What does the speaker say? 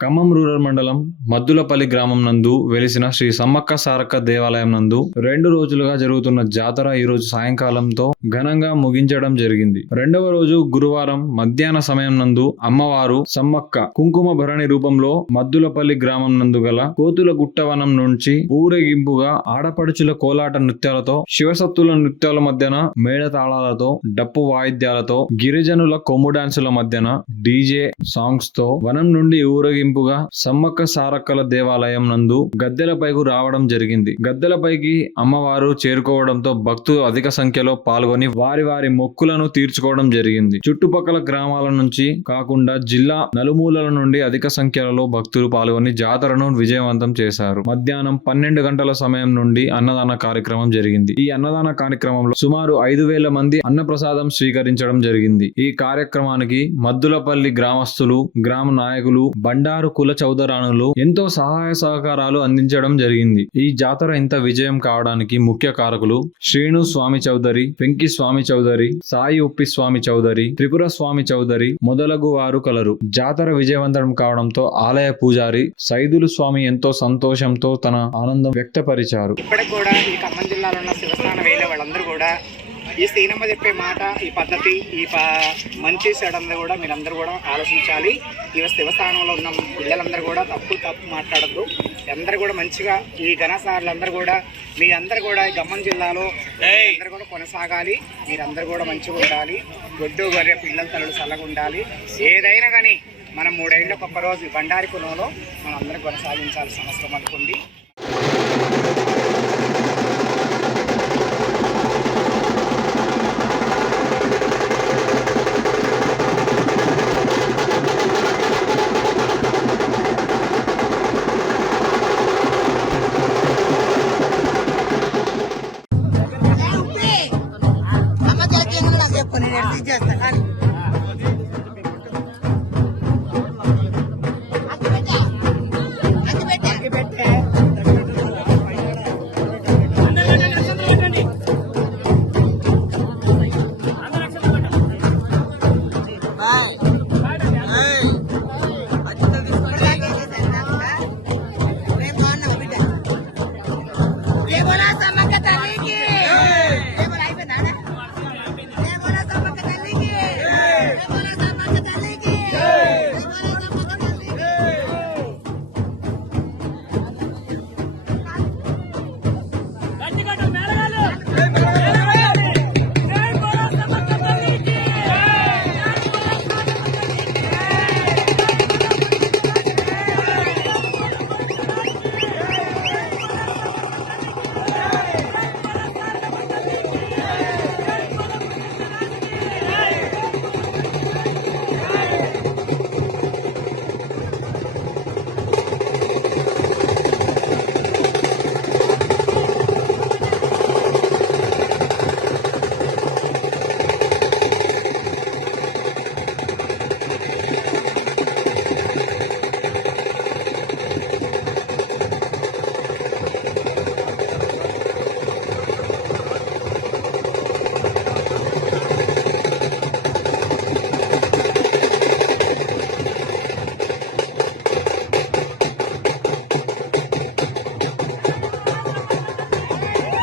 Khammam rural మండలం మద్దులపల్లి గ్రామం నందు వెలిసిన శ్రీ సమ్మక్క సారక్క దేవాలయం నందు 2 రోజులుగా జరుగుతున్న జాతర ఈ రోజు సాయంకాలంతో ఘనంగా ముగించడం జరిగింది. రెండవ రోజు గురువారం మధ్యాహ్న సమయం నందు అమ్మవారు సమ్మక్క కుంకుమ భరణి రూపంలో మద్దులపల్లి గ్రామం నందు గల కోతుల గుట్టవనం నుంచి ఊరేగింపుగా ఆడపడుచుల కోలాట నృత్యాలతో శివసత్తుల నృత్యాల మధ్యన మేళతాళాలతో డప్పు వాయిద్యాలతో గిరిజనుల కొమ్ము డాన్సుల మధ్యన డీజే సాంగ్స్ తో వనం నుండి ఊరేగింపుగా సమ్మక్క సారక్కల దేవాలయం నందు గద్దెలపైకు రావడం జరిగింది. గద్దెలపైకి అమ్మవారు చేరుకోవడంతో భక్తులు అధిక సంఖ్యలో పాల్గొని వారి వారి మొక్కులను తీర్చుకోవడం జరిగింది. చుట్టుపక్కల గ్రామాల నుంచి కాకుండా జిల్లా నలుమూలల నుండి అధిక సంఖ్యలో భక్తులు పాల్గొని జాతరను విజయవంతం చేశారు. మధ్యాహ్నం 12 గంటల సమయం నుండి అన్నదాన కార్యక్రమం జరిగింది. ఈ అన్నదాన కార్యక్రమంలో సుమారు 5,000 మంది అన్నప్రసాదం స్వీకరించడం జరిగింది. ఈ కార్యక్రమానికి మద్దులపల్లి గ్రామస్తులు, గ్రామ నాయకులు, బండారు కుల చౌదరానులు ఎంతో సహాయ సహకారాలు అందించడం జరిగింది. ఈ జాతర ఇంత విజయం కావడానికి ముఖ్య కారకులు శ్రీను స్వామి చౌదరి, వెంకి స్వామి చౌదరి, సాయి ఉప్పి స్వామి చౌదరి, త్రిపుర స్వామి చౌదరి మొదలగు వారు కలరు. జాతర విజయవంతం కావడంతో ఆలయ పూజారి సైదులు స్వామి ఎంతో సంతోషంతో తన ఆనందం వ్యక్తపరిచారు. ఇప్పటికి కూడా ఈ ఖమ్మం జిల్లాలో ఉన్న శివస్థానం వేలే వాళ్ళందరూ కూడా ఈ సీనమ్మ చెప్పే మాట, ఈ పద్ధతి, ఈ మంచి చెడందరూ కూడా మీరందరూ కూడా ఆలోచించాలి. ఈ శివస్థానంలో ఉన్న పిల్లలందరూ కూడా తప్పు మాట్లాడద్దు. అందరూ కూడా మంచిగా ఈ ఘనసారులందరూ కూడా మీరందరూ కూడా ఈ ఖమ్మం జిల్లాలో అందరూ కూడా కొనసాగాలి. మీరందరూ కూడా మంచిగా ఉండాలి. గొడ్డు గొర్రె పిల్లల తల్లులు చల్లగా ఉండాలి. ఏదైనా కానీ మనం 3 ఏళ్ళకి ఒక్కరోజు బండారి కులంలో మనం అందరం కొనసాగించాల్సిన అవసరం అనుకుంది.